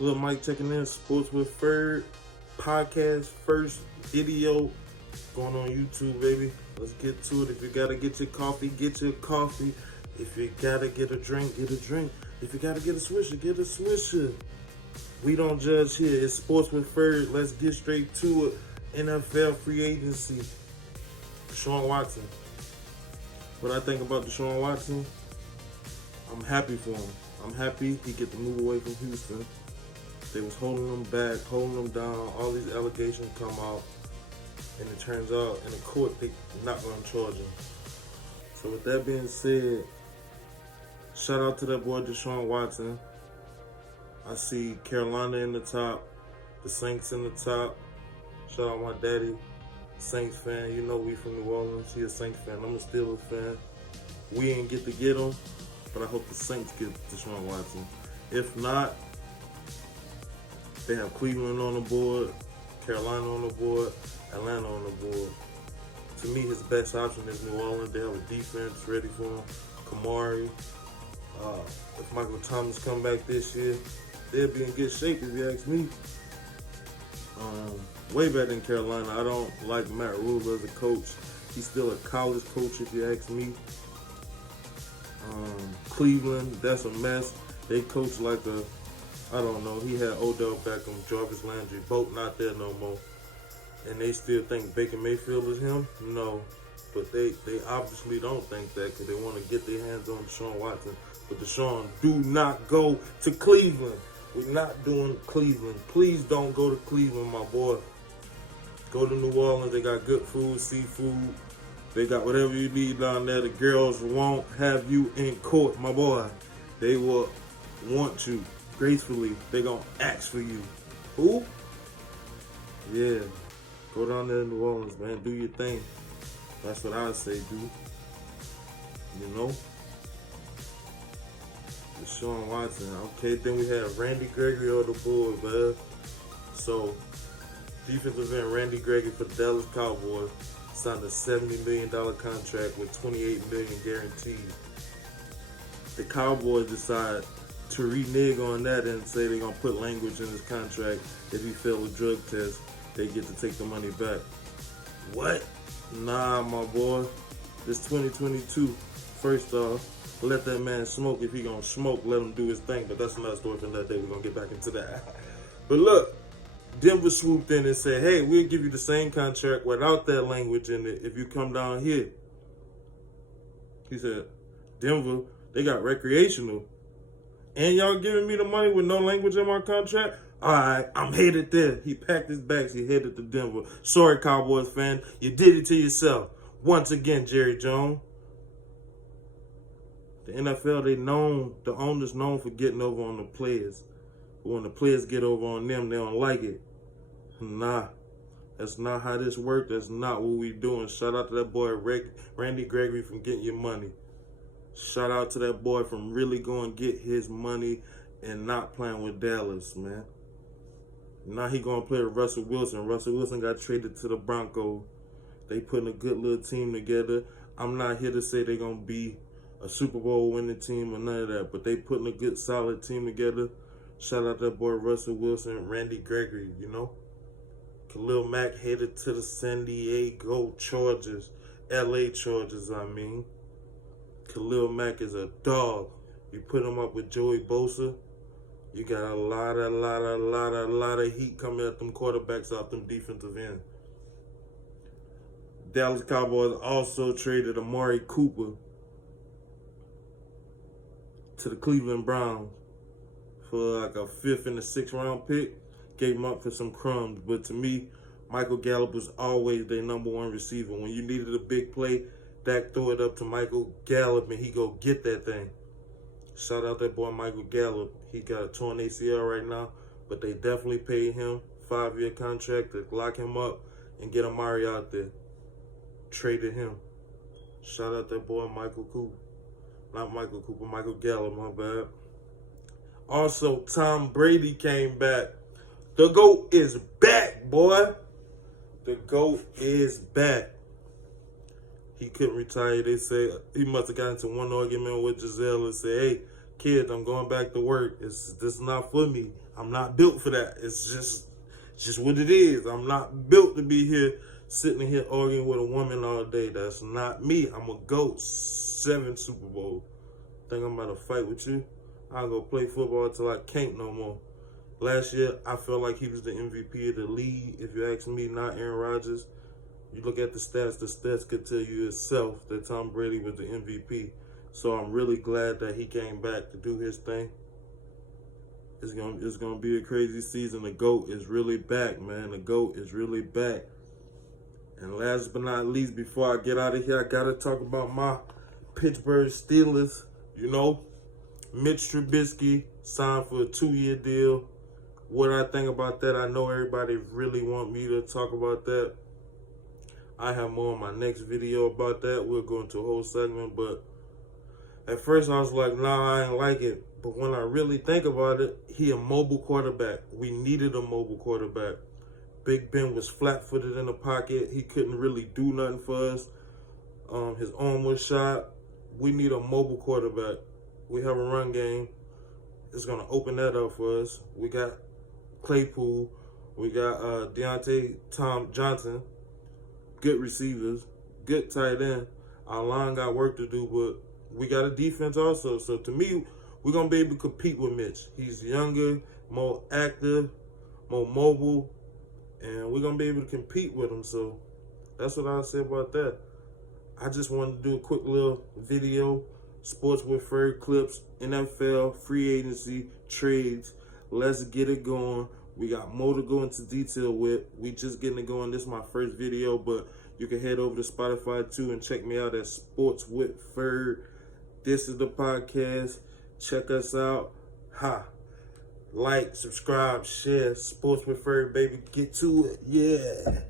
Little Mike checking in, Sports with Ferd podcast, first video going on YouTube, baby. Let's get to it. If you gotta get your coffee, get your coffee. If you gotta get a drink, get a drink. If you gotta get a swisher, get a swisher. We don't judge here. It's Sports with Ferd. Let's get straight to it. NFL free agency. Deshaun Watson. What I think about Deshaun Watson, I'm happy for him. I'm happy he get to move away from Houston. They was holding him back, holding him down. All these allegations come out, and it turns out in the court they not going to charge him. So with that being said, shout out to that boy Deshaun Watson. I see Carolina in the top, the Saints in the top. Shout out my daddy, Saints fan. You know we from New Orleans. He a Saints fan. I'm a Steelers fan. We ain't get to get him, but I hope the Saints get Deshaun Watson. If not, they have Cleveland on the board, Carolina on the board, Atlanta on the board. To me, his best option is New Orleans. They have a defense ready for him. Amari. If Michael Thomas come back this year, they'll be in good shape if you ask me. Way better than Carolina. I don't like Matt Rule as a coach. He's still a college coach if you ask me. Cleveland, that's a mess. They coach like I don't know. He had Odell Beckham, Jarvis Landry, both not there no more. And they still think Baker Mayfield is him? No. But they obviously don't think that because they want to get their hands on Deshaun Watson. But Deshaun, do not go to Cleveland. We're not doing Cleveland. Please don't go to Cleveland, my boy. Go to New Orleans. They got good food, seafood. They got whatever you need down there. The girls won't have you in court, my boy. They will want you gracefully. They gonna ask for you. Who? Yeah. Go down there in New Orleans, man. Do your thing. That's what I say, do. You know? Deshaun Watson. Okay, then we have Randy Gregory on the board, man. So, defensive end Randy Gregory for the Dallas Cowboys signed a $70 million contract with $28 million guaranteed. The Cowboys decide to renege on that and say they're going to put language in his contract. If he failed a drug test, they get to take the money back. What? Nah, my boy. It's 2022. First off, let that man smoke. If he going to smoke, let him do his thing. But that's another story for another day. We're going to get back into that. But look, Denver swooped in and said, hey, we'll give you the same contract without that language in it if you come down here. He said, Denver, they got recreational. And y'all giving me the money with no language in my contract? All right, I'm headed there. He packed his bags. He headed to Denver. Sorry, Cowboys fan. You did it to yourself. Once again, Jerry Jones. The NFL, the owners known for getting over on the players. But when the players get over on them, they don't like it. Nah, that's not how this works. That's not what we doing. Shout out to that boy Randy Gregory from getting your money. Shout out to that boy from really going to get his money and not playing with Dallas, man. Now he going to play with Russell Wilson. Russell Wilson got traded to the Broncos. They putting a good little team together. I'm not here to say they're going to be a Super Bowl winning team or none of that, but they putting a good solid team together. Shout out to that boy Russell Wilson, Randy Gregory, you know. Khalil Mack headed to the San Diego Chargers. LA Chargers, I mean. Khalil Mack is a dog. You put him up with Joey Bosa, you got a lot of heat coming at them quarterbacks off them defensive ends. Dallas Cowboys also traded Amari Cooper to the Cleveland Browns for like a 5th and a 6th round pick. Gave him up for some crumbs. But to me, Michael Gallup was always their number one receiver. When you needed a big play, Dak throw it up to Michael Gallup and he go get that thing. Shout out that boy Michael Gallup. He got a torn ACL right now, but they definitely paid him 5-year contract to lock him up and get Amari out there. Traded him. Shout out that boy Michael Cooper. Not Michael Cooper, Michael Gallup, my bad. Also, Tom Brady came back. The GOAT is back, boy. The GOAT is back. He couldn't retire. They say he must have got into one argument with Giselle and said, hey, kids, I'm going back to work. This is not for me. I'm not built for that. It's just what it is. I'm not built to be here sitting here arguing with a woman all day. That's not me. I'm a GOAT. 7 Super Bowl. Think I'm about to fight with you? I'll go play football until I can't no more. Last year, I felt like he was the MVP of the league. If you ask me, not Aaron Rodgers. You look at the stats could tell you itself that Tom Brady was the MVP. So I'm really glad that he came back to do his thing. It's gonna be a crazy season. The GOAT is really back, man. The GOAT is really back. And last but not least, before I get out of here, I gotta talk about my Pittsburgh Steelers. You know, Mitch Trubisky signed for a 2-year deal. What I think about that, I know everybody really want me to talk about that. I have more in my next video about that. We'll go into a whole segment, but at first I was like, nah, I ain't like it. But when I really think about it, he a mobile quarterback. We needed a mobile quarterback. Big Ben was flat-footed in the pocket. He couldn't really do nothing for us. His arm was shot. We need a mobile quarterback. We have a run game. It's going to open that up for us. We got Claypool. We got Tom Johnson. Good receivers. Good tight end. Our line got work to do, but we got a defense also. So to me, we're going to be able to compete with Mitch. He's younger, more active, more mobile, and we're going to be able to compete with him. So that's what I'll say about that. I just wanted to do a quick little video. Sports with Ferd clips, NFL, free agency, trades. Let's get it going. We got more to go into detail with. We just getting it going. This is my first video, but you can head over to Spotify too and check me out at Sports with Ferd. This is the podcast. Check us out. Like, subscribe, share. Sports with Ferd, baby. Get to it. Yeah.